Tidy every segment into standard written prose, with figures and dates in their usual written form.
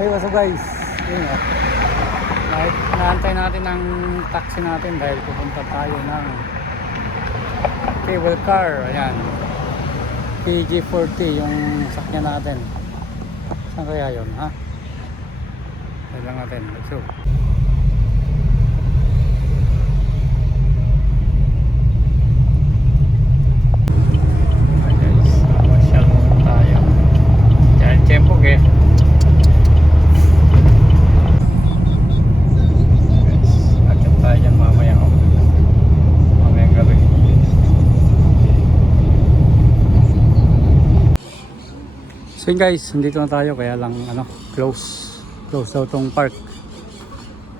Hey, what's up guys? Yun o. Naantay natin ang taxi natin dahil pupunta tayo ng cable car. Ayan. PG40 yung sakyan natin. Saan kaya yun, ha? Ayan lang natin. Let's go. Ayan guys. Masyal muna tayo. Diyan, tiyempo guys. So yun guys, nandito na tayo kaya lang close daw tong park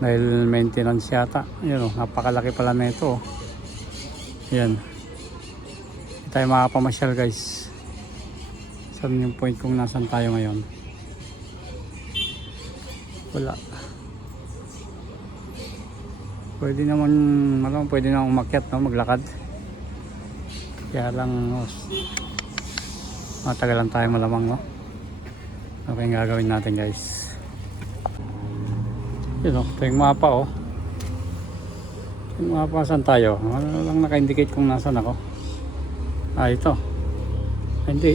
dahil maintenance yata. Yun napakalaki pala na ito. Yan. Hindi tayo makapamasyal guys. Saan yung point kung nasan tayo ngayon? Wala. Pwede naman umakyat, no? Maglakad. Kaya lang matagalan tayo malamang, no? Okay yung gagawin natin guys. Yun ito yung mapa yung mapa, saan tayo? Ano lang naka-indicate kung nasan ako? Ito hindi,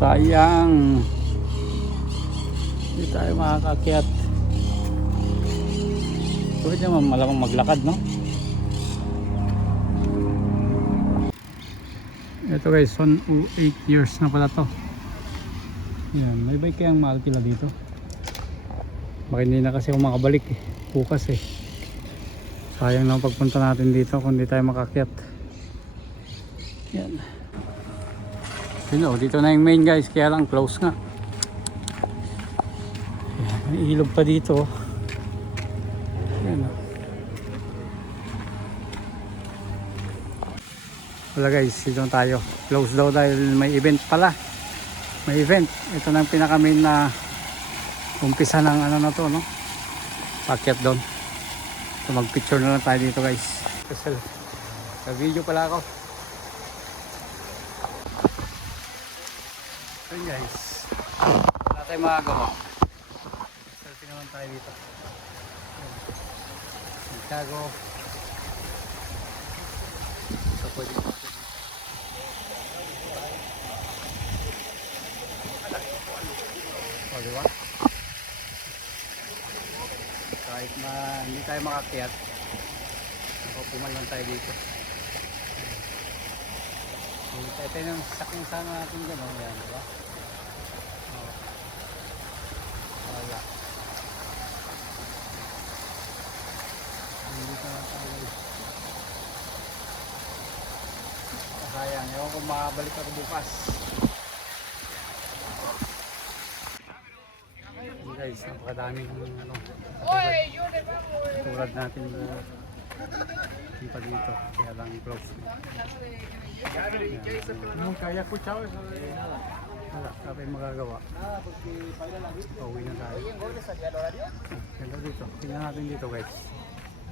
sayang hindi tayo makakakyat. Pwede naman malamang maglakad, no? Ito guys, 8 years na pala to. Yan, may bike kayang mahal pila dito. Baka hindi na kasi ako makabalik bukas sayang lang pagpunta natin dito kung hindi tayo makakyat. Yan. Dito na yung main guys, kaya lang close nga. Yan, may ilog pa dito. Yan. Wala guys, dito na tayo. Close daw dahil may event pala. May event. Ito na yung pinaka main na umpisa ng na to, no? Pakyat doon. So mag-picture na lang tayo dito guys. Kasi sa video pala ako. So guys, wala tayong magagawa. Selfie naman tayo dito. Santiago. So pwede natin. O, diba? Kahit hindi tayo makakyat, pumal lang tayo dito. Ito yung saking sana natin dyan, yan, diba? Wala. Hindi ka lang tayo. Sayang, ewan kung makabalik ako bukas. Guys, napakadaming tulad natin pa dito, kaya lang close. Kaya ko chow wala, kapag magagawa. Pauwi na tayo. Ganda dito, tingnan natin dito guys.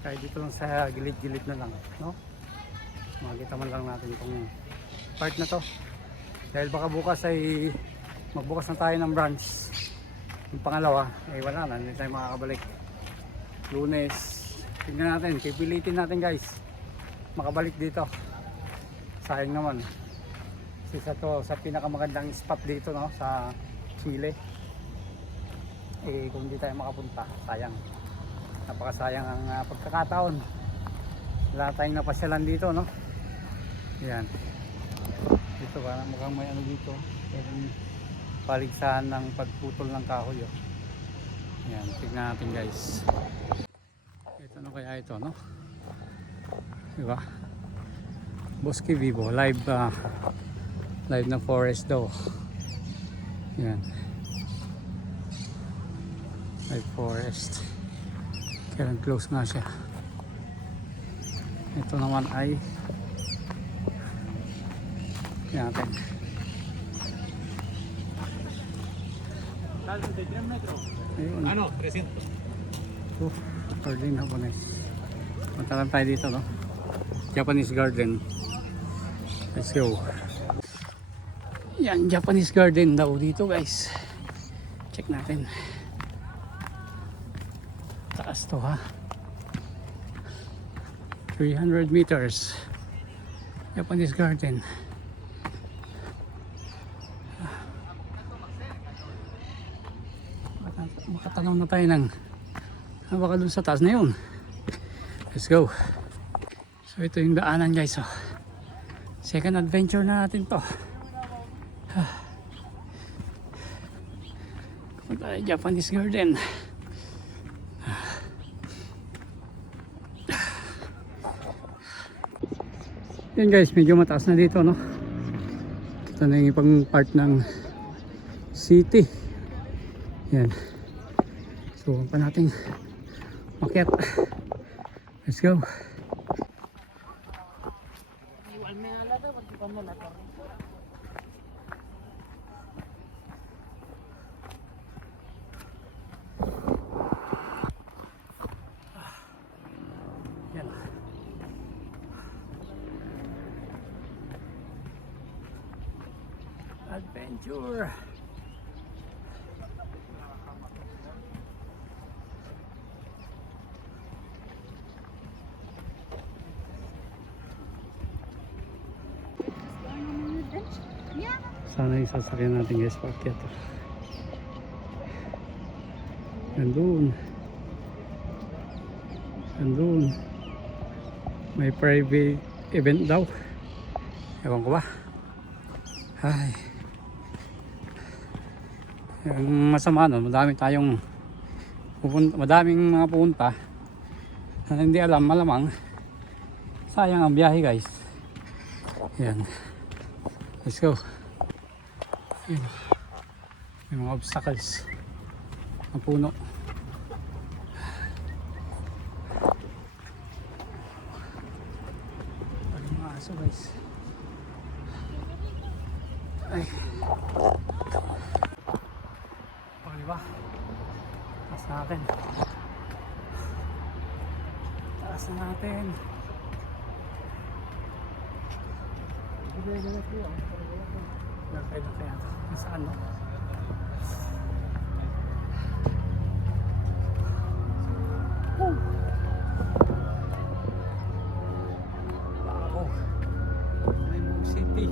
Kaya dito lang sa gilid-gilid na lang, no? Makikita man lang natin itong part na to dahil baka bukas ay magbukas na tayo ng branch. Yung pangalawa wala na, hindi tayo makakabalik. Lunes, tingnan natin, pipilitin natin guys makabalik dito. Sayang naman isa to sa pinakamagandang spot dito, no, sa Chile. Kung hindi tayo makapunta, sayang, napakasayang ang pagkakataon. Wala tayong napasyalan dito, no. Yan dito, parang mukhang may dito, paligsahan ng pagputol ng kahoy. Yan, tignan natin guys. Ito na kaya ito, no? Diba? Bosque Vivo, live na forest daw. Yan. Live forest. Kaya close nga siya. Ito naman ay yan natin. Ayun. Ano? 300. Garden Japanese. Punta lang tayo dito, no? Japanese garden. Let's go. Yan, Japanese garden daw dito guys. Check natin. Taas to ha. 300 meters. Japanese garden. Makatanaw na tayo ng baka dun sa taas na yun. Let's go. So ito yung daanan guys. So, second adventure na natin to. Punta tayo Japanese garden. Yan guys, medyo mataas na dito no. Ito na yung ibang part ng city. Yan. So pa natin makyat. Let's go. Yan. Adventure. Sana yung sasakyan natin guys paakyat. Nandun. Nandun. May private event daw. Ewan ko ba? Ay. Yung masama no, madaming tayong pupunta, madaming mga pupunta na hindi alam, malamang sayang ang biyahe guys. Yan. Let's go. Yan. May mga obstacles na puno. Ay, mga aso guys. Ay. Oh, diba? Taas natin. Taas natin. Nakay na kaya ito. Nasaan no? Wow. Rainbow City.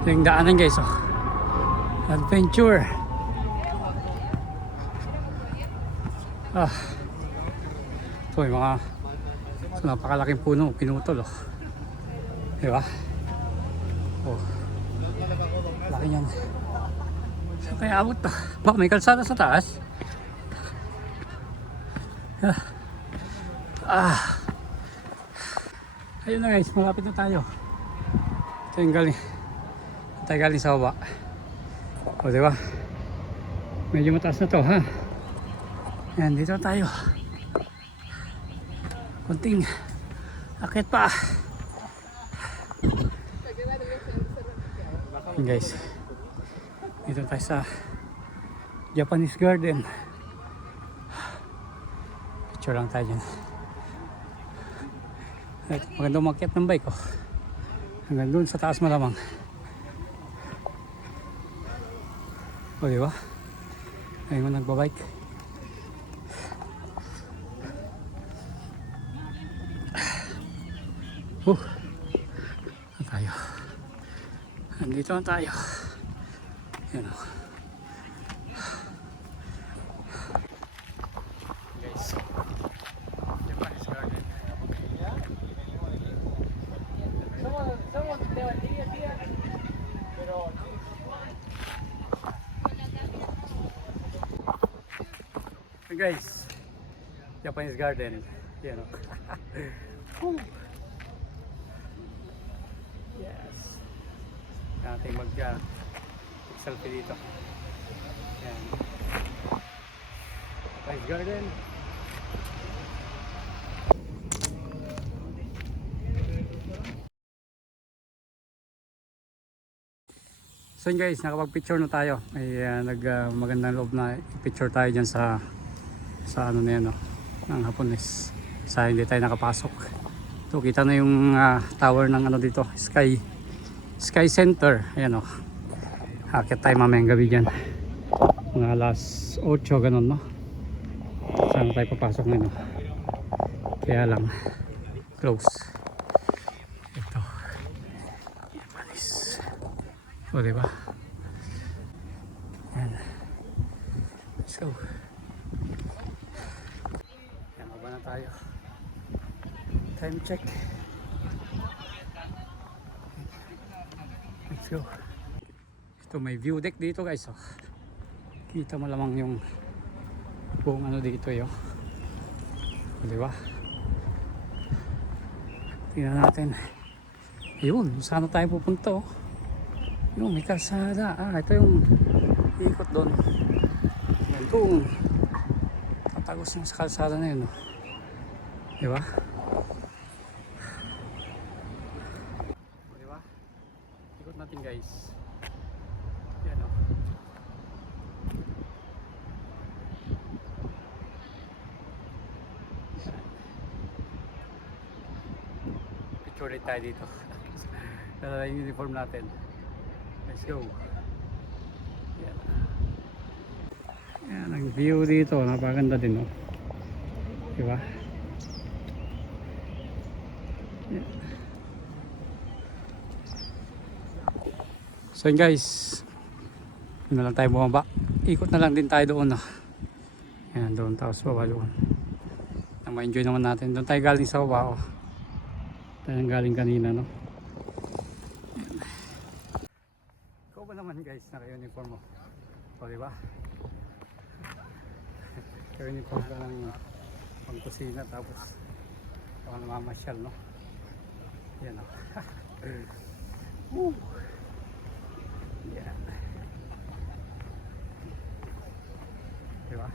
Ito yung daanan guys oh. Adventure. Ah. Ito yung mga napakalaking puno, pinutol oh. Diba? Oh. Laki yan. Saan kaya abot pa? Baka may kalsada sa taas. Ayun na guys, malapit na tayo. Ito yung galing. Tayo galing sa baba. O diba? Medyo mataas na to ha. Yan, dito tayo. Kunting akit pa. Yan guys. Dito tayo sa Japanese garden. Picture lang tayo dyan. Maganda umakyat ng bike oh. Hanggang doon sa taas malamang. O diba? Ayun mo nagbabike. Na tayo. Andito na tayo. Yan o. Guys. Japanese garden. So guys, Japanese garden. Yan o. Yes. Natin mag-selfie dito. Yan. Japanese garden. So yun guys, nakapag-picture na tayo. May magandang loob na picture tayo dyan sa ano na yan, no, ng Hapones. Sa hindi tayo nakapasok. So kita na yung tower ng ano dito, Sky Center. Ayan o. Akit tayo mamayang gabi dyan. Mga alas 8 ganun, no? Saan tayo papasok ngayon, no? Kaya lang close. Ito. Malis. O diba? Ayan. Let's go. Ayan, maba na tayo. Time check. Let's go. Ito may view deck dito guys, oh. Kita mo lamang yung buong ano dito yun. Di ba? Tingnan natin. Ayun, saan tayo pupunta, oh. Yung may kalsada. Ito yung ikot doon. Yan doon. Tatagos yung sa kalsada na yun, oh. Di ba? Di ba? Ikot natin guys. Yan, oh. Picture ulit tayo dito. Dala yung uniform natin. Let's go. Yan. Yan ang view dito. Napakaganda din, oh. Diba? Yan. So yun guys, yun na lang tayo bumaba. Ikot na lang din tayo doon, oh. Yan, doon tapos baba doon. Ma-enjoy naman natin. Doon tayo galing sa baba, oh. Tayo galing kanina, no? Yan. Ikaw ba naman guys, naka-uniform mo? O diba? Naka-uniform ka ng pang-kusina tapos baka namamasyal, no? Yan, oh. Woo! Yan. Diba?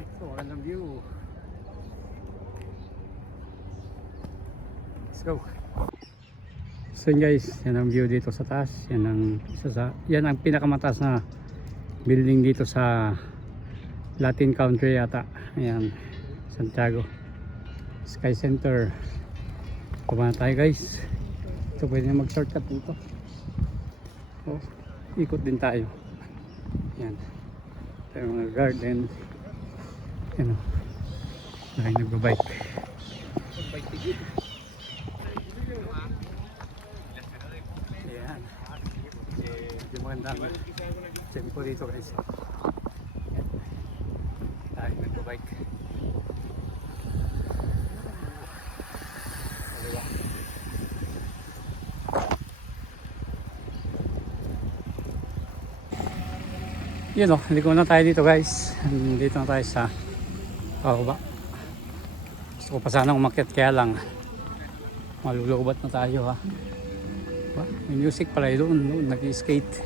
Ito, magandang view. Let's go. So guys, yan ang view dito sa taas. Yan ang pinakamataas na building dito sa Latin Country yata. Ayan, Santiago Sky Center. Baba na tayo guys. Ito pwede mag shortcut dito. Oh, ikot din tayo. Yan. Ito yung mga garden. Yan o. Maraming nagbabike. Yan. Yung magandang tempo dito guys. Yan. Tayo nagbabike. Yun o, liko na tayo dito guys. Dito na tayo sa pababa. Gusto ko pa sana umakyat kaya lang malulubat na tayo, ha. Diba? May music pala doon, nag-skate.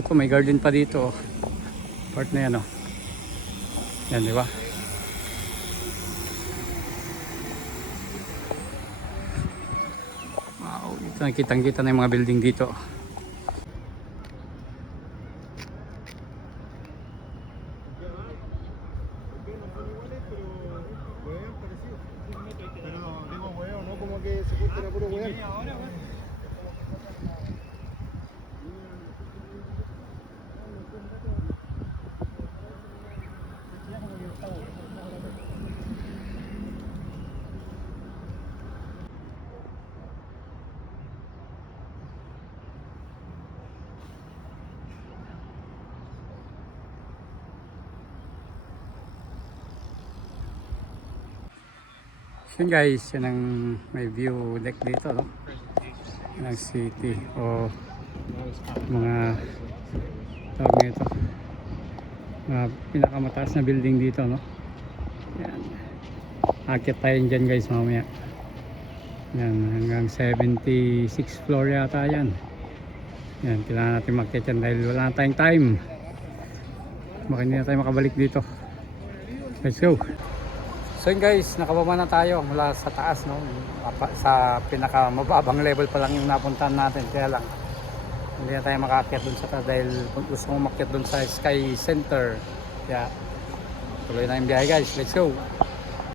Ito may garden pa dito, part na yan, o. Yan, diba? Wow, ito nakitang-kita na yung mga building dito. Yun guys, yan ang may view deck dito, no? Yan ang city o mga tawag nito, mga pinakamataas na building dito, no? Yan, akit tayo dyan guys mamaya. Yan, hanggang 76th floor yata yan. Yan, kailangan natin makit yan dahil wala na tayong time, baka hindi na tayo makabalik dito. Let's go. So yun guys, nakababa na tayo mula sa taas, no? Sa pinakamababang level pa lang yung napuntahan natin, kaya lang hindi na tayo makaakyat dun sa taas dahil gusto kong umakyat dun sa Sky Center. Kaya Tuloy na yung biyahe guys. Let's go.